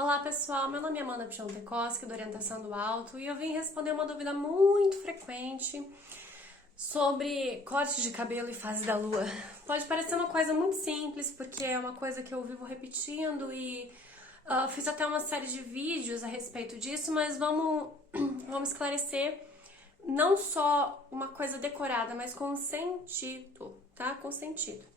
Olá pessoal, meu nome é Amanda Piontekowski, da Orientação do Alto, e eu vim responder uma dúvida muito frequente sobre corte de cabelo e fase da lua. Pode parecer uma coisa muito simples, porque é uma coisa que eu vivo repetindo e fiz até uma série de vídeos a respeito disso, mas vamos esclarecer não só uma coisa decorada, mas com sentido, tá? Com sentido.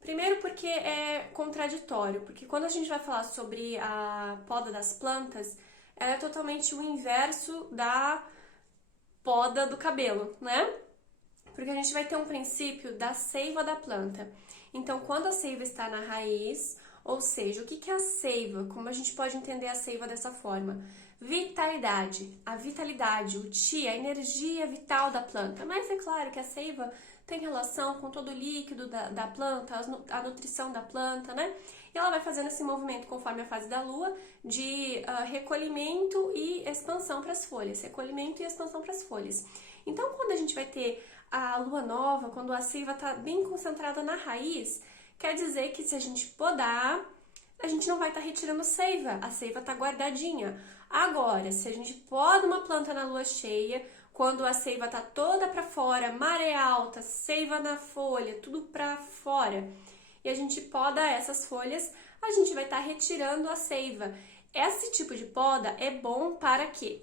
Primeiro porque é contraditório, porque quando a gente vai falar sobre a poda das plantas, ela é totalmente o inverso da poda do cabelo, né? Porque a gente vai ter um princípio da seiva da planta. Então, quando a seiva está na raiz, ou seja, o que é a seiva? Como a gente pode entender a seiva dessa forma? Vitalidade, a vitalidade, o chi, a energia vital da planta. Mas é claro que a seiva tem relação com todo o líquido da planta, a nutrição da planta, né? E ela vai fazendo esse movimento conforme a fase da lua de recolhimento e expansão para as folhas. Recolhimento e expansão para as folhas. Então, quando a gente vai ter a lua nova, quando a seiva está bem concentrada na raiz, quer dizer que se a gente podar, a gente não vai estar retirando seiva, a seiva está guardadinha. Agora, se a gente poda uma planta na lua cheia, quando a seiva está toda para fora, maré alta, seiva na folha, tudo para fora, e a gente poda essas folhas, a gente vai estar retirando a seiva. Esse tipo de poda é bom para quê?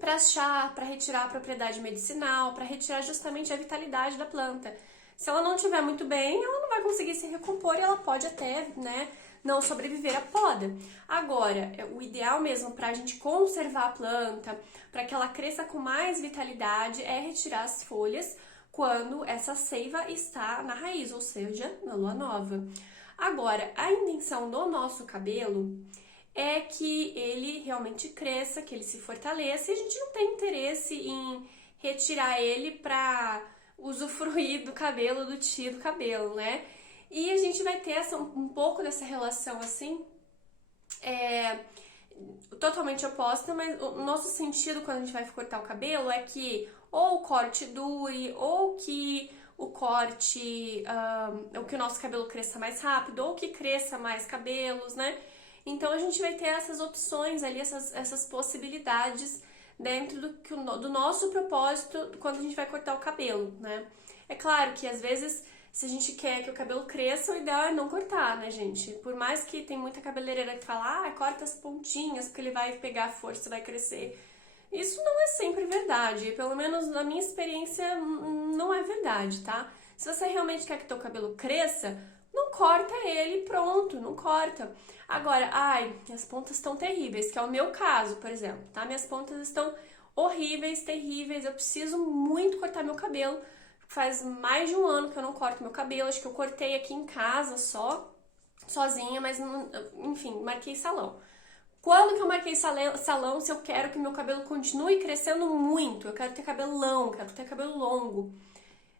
Para achar, para retirar a propriedade medicinal, para retirar justamente a vitalidade da planta. Se ela não estiver muito bem, ela não vai conseguir se recompor e ela pode até, não sobreviver à poda. Agora, o ideal mesmo para a gente conservar a planta, para que ela cresça com mais vitalidade, é retirar as folhas quando essa seiva está na raiz, ou seja, na lua nova. Agora, a intenção do nosso cabelo é que ele realmente cresça, que ele se fortaleça, e a gente não tem interesse em retirar ele para usufruir do cabelo, do tio do cabelo, né? E a gente vai ter um pouco dessa relação assim, totalmente oposta, mas o nosso sentido quando a gente vai cortar o cabelo é que ou o corte dure, ou que o corte, ou que o nosso cabelo cresça mais rápido, ou que cresça mais cabelos, né? Então a gente vai ter essas opções ali, essas possibilidades dentro do nosso propósito quando a gente vai cortar o cabelo, né? É claro que às vezes, se a gente quer que o cabelo cresça, o ideal é não cortar, né, gente? Por mais que tem muita cabeleireira que fala, corta as pontinhas porque ele vai pegar força e vai crescer. Isso não é sempre verdade, pelo menos na minha experiência não é verdade, tá? Se você realmente quer que teu cabelo cresça, não corta ele, pronto, não corta. Agora, minhas pontas estão terríveis, que é o meu caso, por exemplo, tá? Minhas pontas estão horríveis, terríveis, eu preciso muito cortar meu cabelo. Faz mais de um ano que eu não corto meu cabelo, acho que eu cortei aqui em casa sozinha, mas enfim, marquei salão. Quando que eu marquei salão se eu quero que meu cabelo continue crescendo muito? Eu quero ter cabelão, quero ter cabelo longo.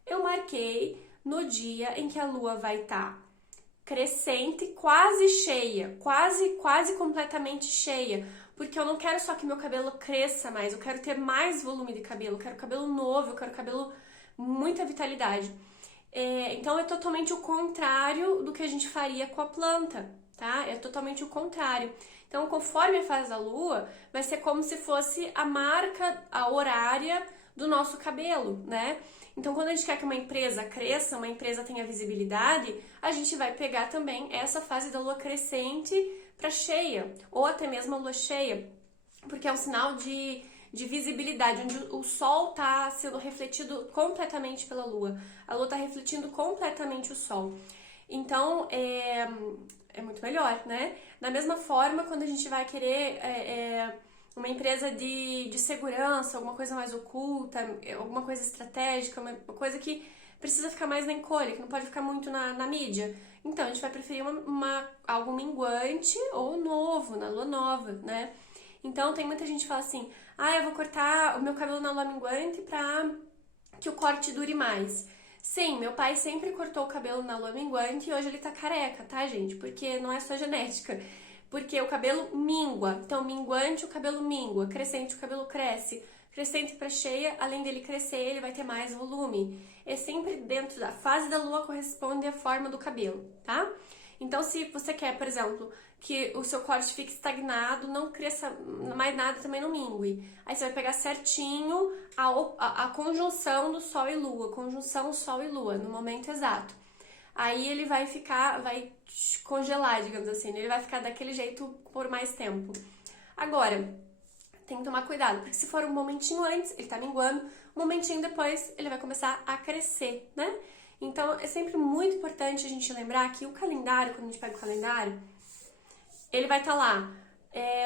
Eu marquei no dia em que a lua vai estar crescente, quase cheia, quase completamente cheia, porque eu não quero só que meu cabelo cresça mais, eu quero ter mais volume de cabelo, eu quero cabelo novo, eu quero cabelo muita vitalidade. Então é totalmente o contrário do que a gente faria com a planta, tá? É totalmente o contrário. Então, conforme a fase da lua, vai ser como se fosse a marca, a horária do nosso cabelo, né? Então, quando a gente quer que uma empresa cresça, uma empresa tenha visibilidade, a gente vai pegar também essa fase da lua crescente para cheia, ou até mesmo a lua cheia, porque é um sinal de visibilidade, onde o sol está sendo refletido completamente pela lua. A lua está refletindo completamente o sol. Então, é muito melhor, né? Da mesma forma, quando a gente vai querer uma empresa de segurança, alguma coisa mais oculta, alguma coisa estratégica, uma coisa que precisa ficar mais na encolha, que não pode ficar muito na mídia. Então, a gente vai preferir algo minguante ou novo, na lua nova, né? Então, tem muita gente que fala assim, eu vou cortar o meu cabelo na lua minguante pra que o corte dure mais. Sim, meu pai sempre cortou o cabelo na lua minguante e hoje ele tá careca, tá, gente? Porque não é só genética. Porque o cabelo mingua. Então, minguante, o cabelo mingua. Crescente, o cabelo cresce. Crescente para cheia, além dele crescer, ele vai ter mais volume. É sempre dentro da fase da lua corresponde à forma do cabelo, tá? Então, se você quer, por exemplo, que o seu corte fique estagnado, não cresça mais nada, também não mingue. Aí você vai pegar certinho a conjunção do Sol e Lua, conjunção Sol e Lua, no momento exato. Aí ele vai congelar, digamos assim, ele vai ficar daquele jeito por mais tempo. Agora, tem que tomar cuidado, porque se for um momentinho antes, ele tá minguando, um momentinho depois, ele vai começar a crescer, né? Então, é sempre muito importante a gente lembrar que o calendário, quando a gente pega o calendário, ele vai estar lá,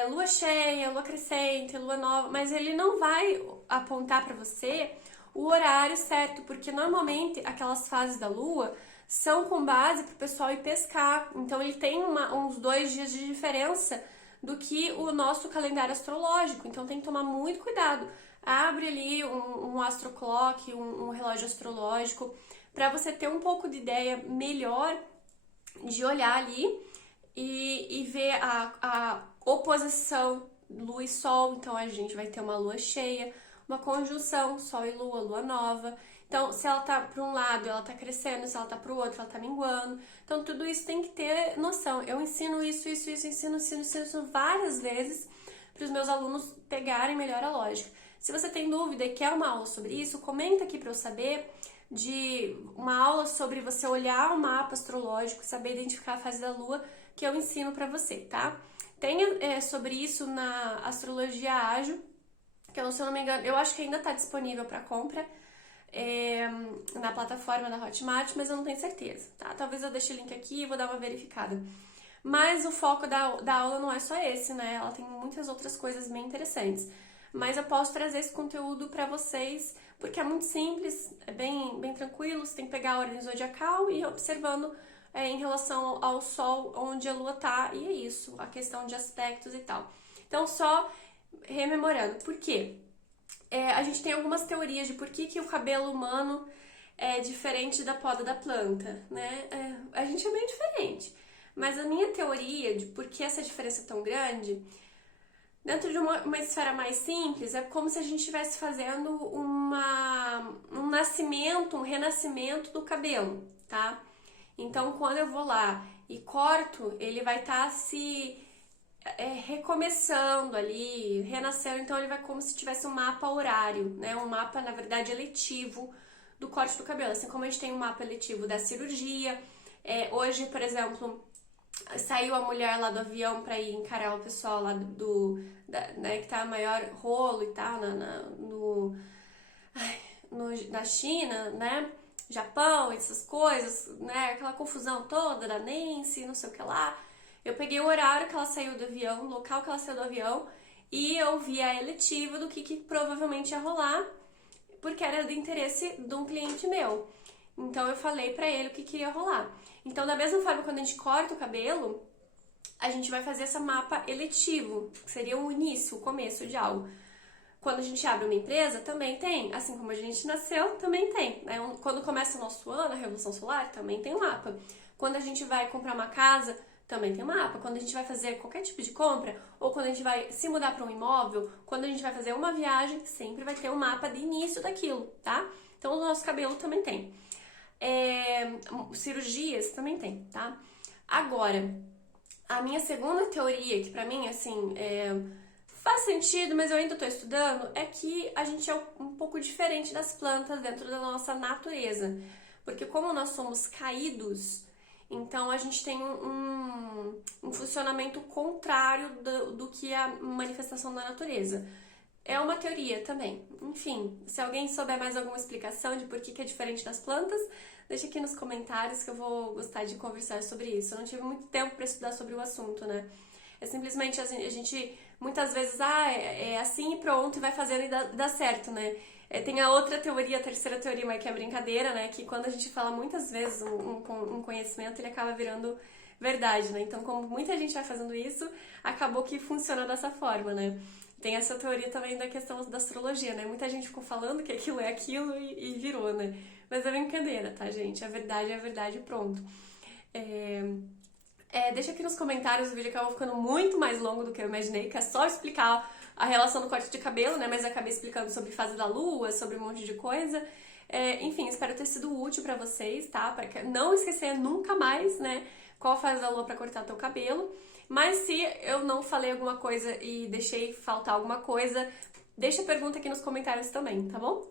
lua cheia, lua crescente, lua nova, mas ele não vai apontar para você o horário certo, porque normalmente aquelas fases da lua são com base para o pessoal ir pescar, então ele tem uns 2 dias de diferença do que o nosso calendário astrológico, então tem que tomar muito cuidado. Abre ali um astroclock, um relógio astrológico, para você ter um pouco de ideia melhor de olhar ali e ver a oposição Lua e Sol. Então a gente vai ter uma lua cheia, uma conjunção Sol e Lua, lua nova. Então, se ela tá para um lado, ela tá crescendo, se ela tá para o outro, ela tá minguando. Então, tudo isso tem que ter noção. Eu ensino ensino várias vezes para os meus alunos pegarem melhor a lógica. Se você tem dúvida e quer uma aula sobre isso, comenta aqui para eu saber, de uma aula sobre você olhar o mapa astrológico, saber identificar a fase da lua, que eu ensino para você, tá? Tem sobre isso na Astrologia Ágil, que eu, se eu não me engano, eu acho que ainda tá disponível para compra na plataforma da Hotmart, mas eu não tenho certeza, tá? Talvez eu deixe o link aqui e vou dar uma verificada. Mas o foco da aula não é só esse, né? Ela tem muitas outras coisas bem interessantes. Mas eu posso trazer esse conteúdo para vocês, porque é muito simples, é bem tranquilo, você tem que pegar a ordem zodiacal e ir observando em relação ao Sol, onde a Lua tá, e é isso, a questão de aspectos e tal. Então, só rememorando, por quê? A gente tem algumas teorias de por que o cabelo humano é diferente da poda da planta, né? A gente é bem diferente. Mas a minha teoria de por que essa diferença é tão grande, dentro de uma esfera mais simples, é como se a gente estivesse fazendo um nascimento, um renascimento do cabelo, tá? Então, quando eu vou lá e corto, ele vai estar se recomeçando ali, renascendo, então ele vai como se tivesse um mapa horário, né? Um mapa, na verdade, eletivo do corte do cabelo. Assim como a gente tem um mapa eletivo da cirurgia. Hoje, por exemplo, saiu a mulher lá do avião para ir encarar o pessoal lá né, que tá maior rolo e tal, na China, né? Japão, essas coisas, né? Aquela confusão toda da Nancy, não sei o que lá. Eu peguei o horário que ela saiu do avião, o local que ela saiu do avião, e eu vi a eletiva do que provavelmente ia rolar, porque era de interesse de um cliente meu. Então eu falei pra ele o que ia rolar. Então, da mesma forma, quando a gente corta o cabelo, a gente vai fazer esse mapa eletivo, que seria o início, o começo de algo. Quando a gente abre uma empresa, também tem. Assim como a gente nasceu, também tem. Né? Quando começa o nosso ano, a Revolução Solar, também tem um mapa. Quando a gente vai comprar uma casa, também tem um mapa. Quando a gente vai fazer qualquer tipo de compra, ou quando a gente vai se mudar para um imóvel, quando a gente vai fazer uma viagem, sempre vai ter um mapa de início daquilo, tá? Então, o nosso cabelo também tem. Cirurgias também tem, tá? Agora, a minha segunda teoria, que pra mim, assim, faz sentido, mas eu ainda tô estudando, é que a gente é um pouco diferente das plantas dentro da nossa natureza. Porque como nós somos caídos, então a gente tem um funcionamento contrário do que a manifestação da natureza. É uma teoria também. Enfim, se alguém souber mais alguma explicação de por que é diferente das plantas, deixa aqui nos comentários que eu vou gostar de conversar sobre isso. Eu não tive muito tempo para estudar sobre o assunto, né? É simplesmente a gente muitas vezes, é assim e pronto, e vai fazendo e dá certo, né? Tem a outra teoria, a terceira teoria, mas que é brincadeira, né? Que quando a gente fala muitas vezes um conhecimento, ele acaba virando verdade, né? Então, como muita gente vai fazendo isso, acabou que funciona dessa forma, né? Tem essa teoria também da questão da astrologia, né? Muita gente ficou falando que aquilo é aquilo e virou, né? Mas é brincadeira, tá, gente? A verdade é a verdade e pronto. Deixa aqui nos comentários o vídeo, que eu vou ficando muito mais longo do que eu imaginei, que é só explicar a relação do corte de cabelo, né? Mas eu acabei explicando sobre fase da lua, sobre um monte de coisa. Enfim, espero ter sido útil pra vocês, tá? Para não esquecer nunca mais, né? Qual fase da lua pra cortar teu cabelo. Mas se eu não falei alguma coisa e deixei faltar alguma coisa, deixa a pergunta aqui nos comentários também, tá bom?